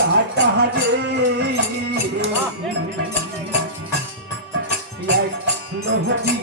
কাটা রে এক নহবি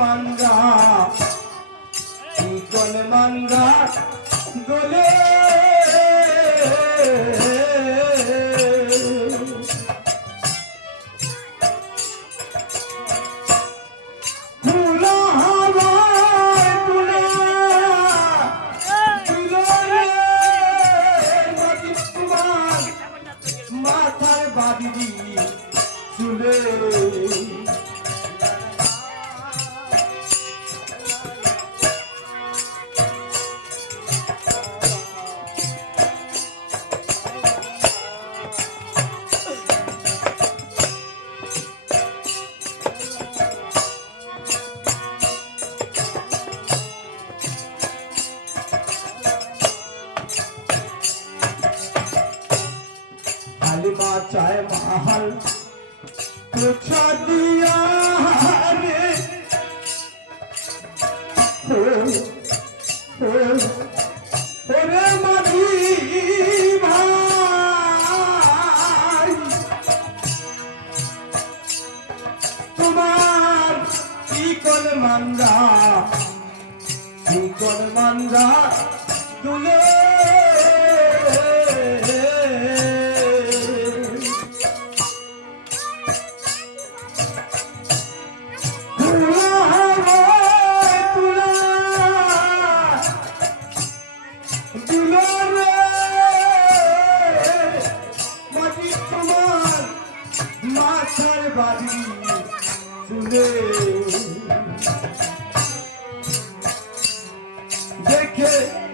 মাঙ্গা চিকন মাঙ্গা গলে তোমার কি কল মান্দা কি কল মান্দা Yeah.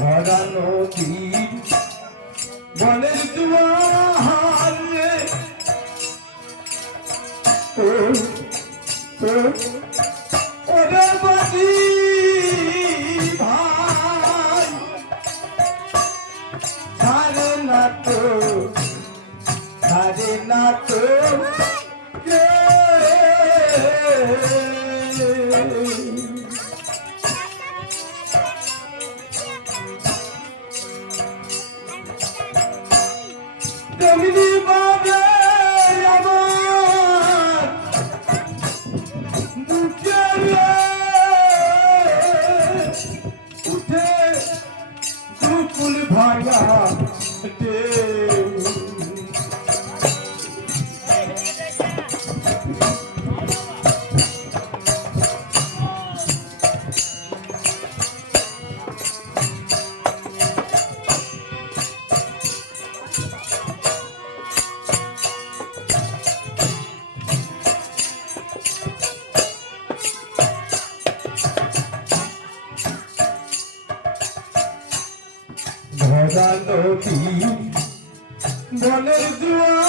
ভরা নদী বনের জোয়ার ও ও Deus me. জানতি মনের জুয়া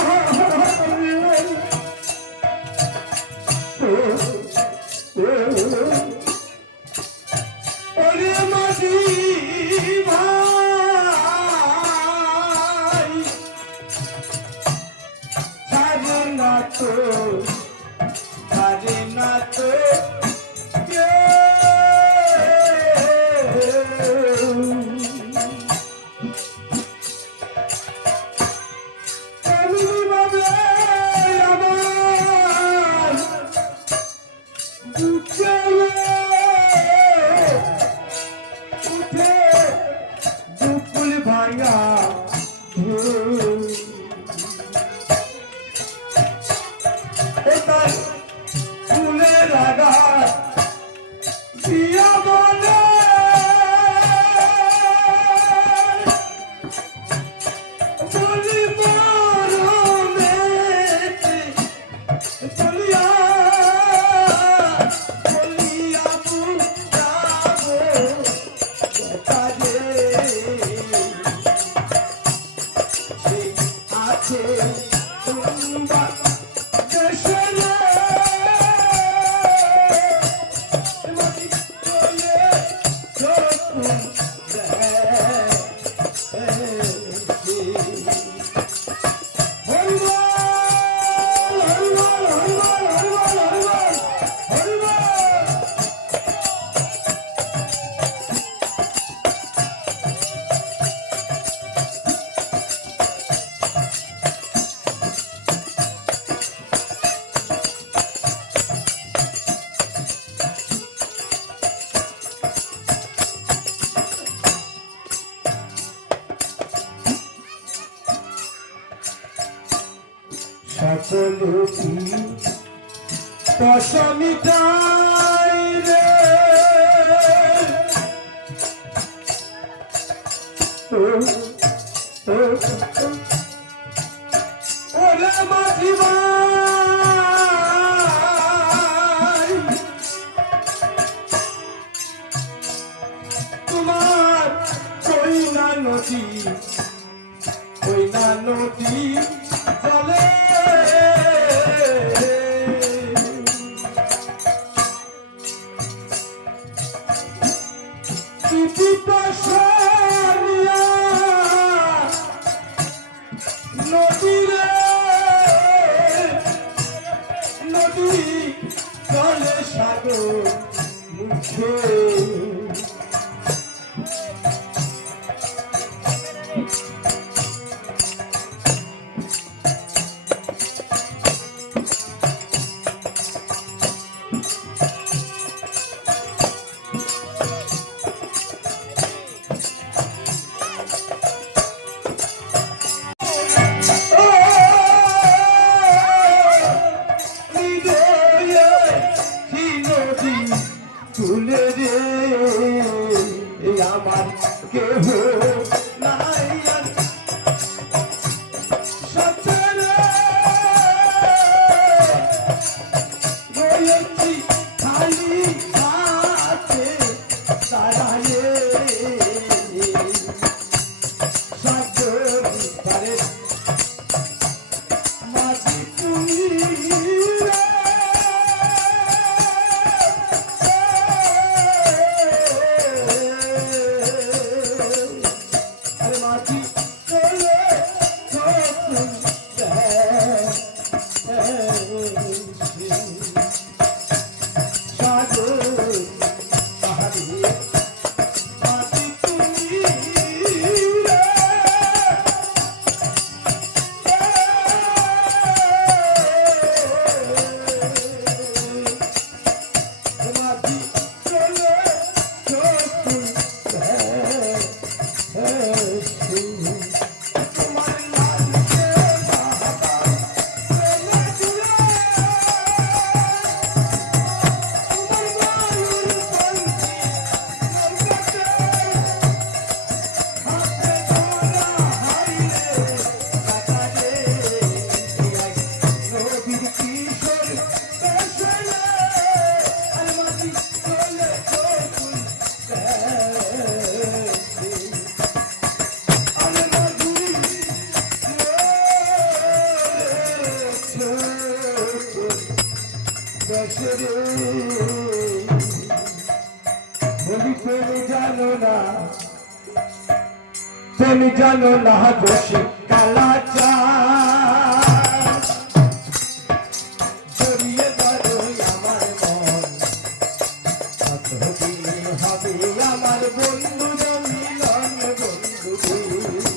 আমার বন্ধু জমিলন বন্ধু।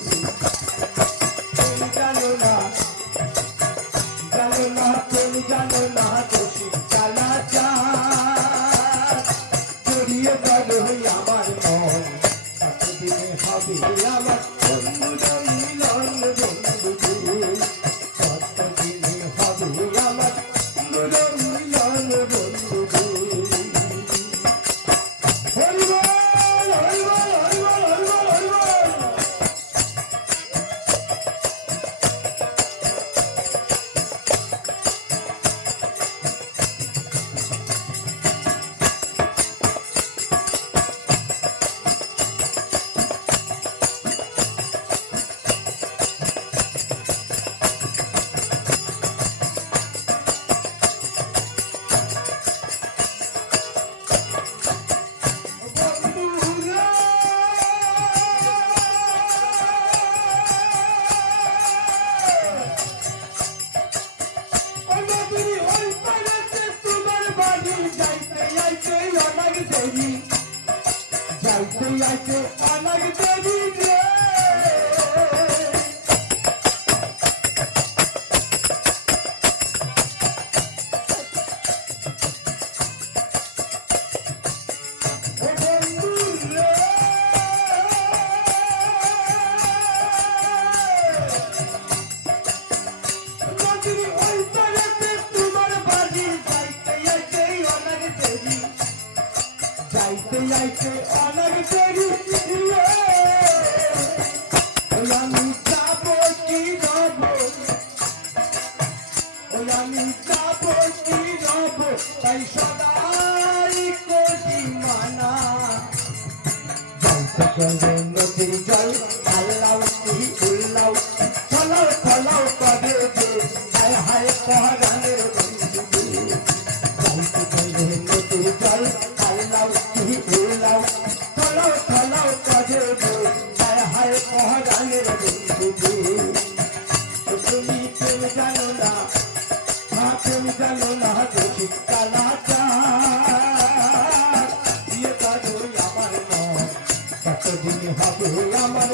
যাইতে যাইতে অনেক দেরি যাইতে যাইতে অনেক দেরি তাই সদাই কোটি মানা। তুমি জানো না দেখি কালাটা দিয়ে পারো আমার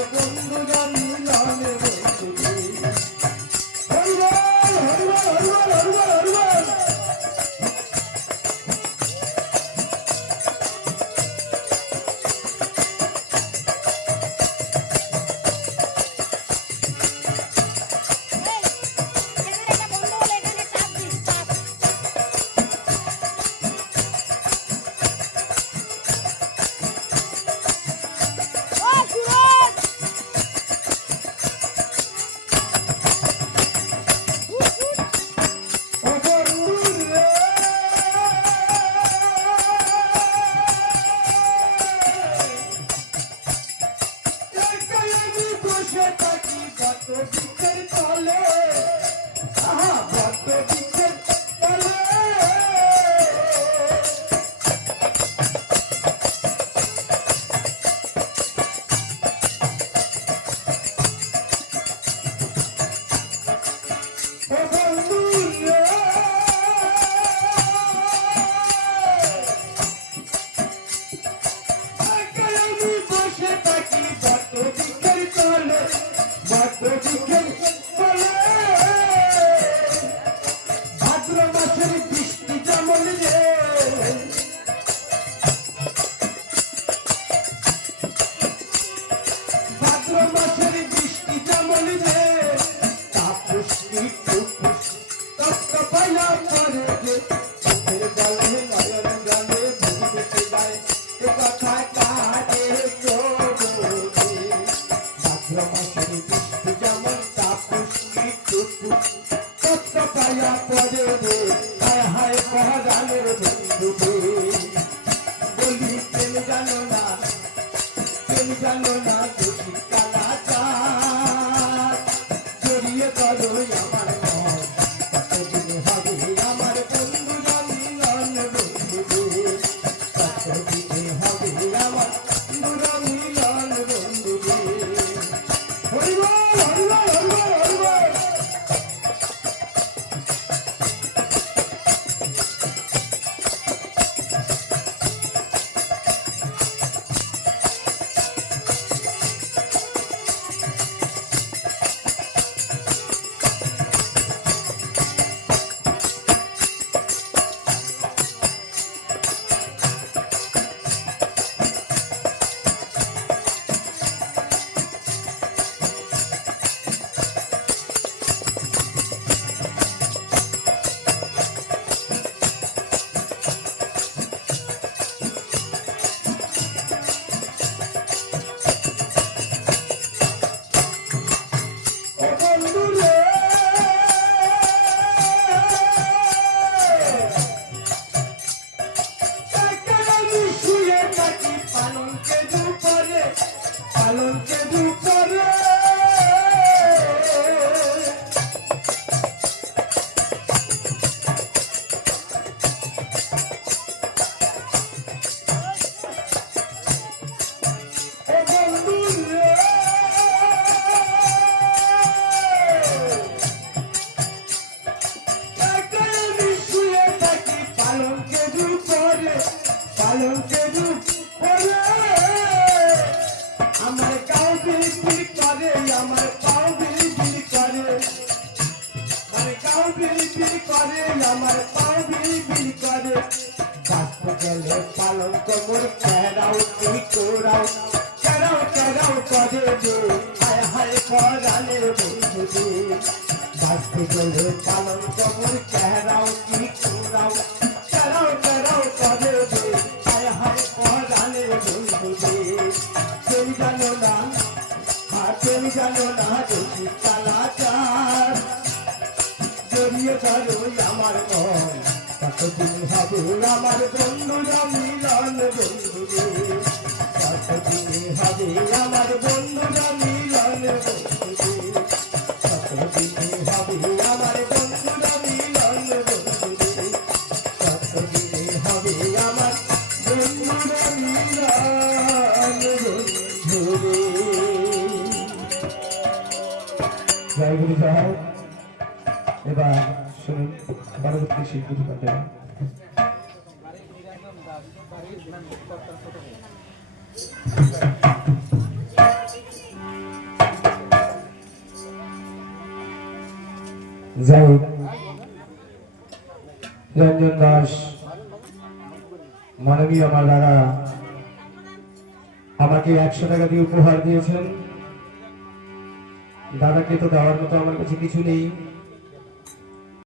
Hey, hey. কতদিন হবে আমার বন্ধুরা মিলন বন্ধু রে কতদিন হবে আমার বন্ধুরা মিলন বন্ধু রে হবে আমার বন্ধুরা মিলন বন্ধু রে হবে আমার বন্ধুরা মিলন বন্ধু এবার শুনুন পরবর্তী শিল্পী যাই রঞ্জন দাস মাননীয় আমার দাদা, আমাকে একশো টাকা দিয়ে উপহার দিয়েছেন। দাদাকে তো দেওয়ার মতো আমার কাছে কিছু নেই।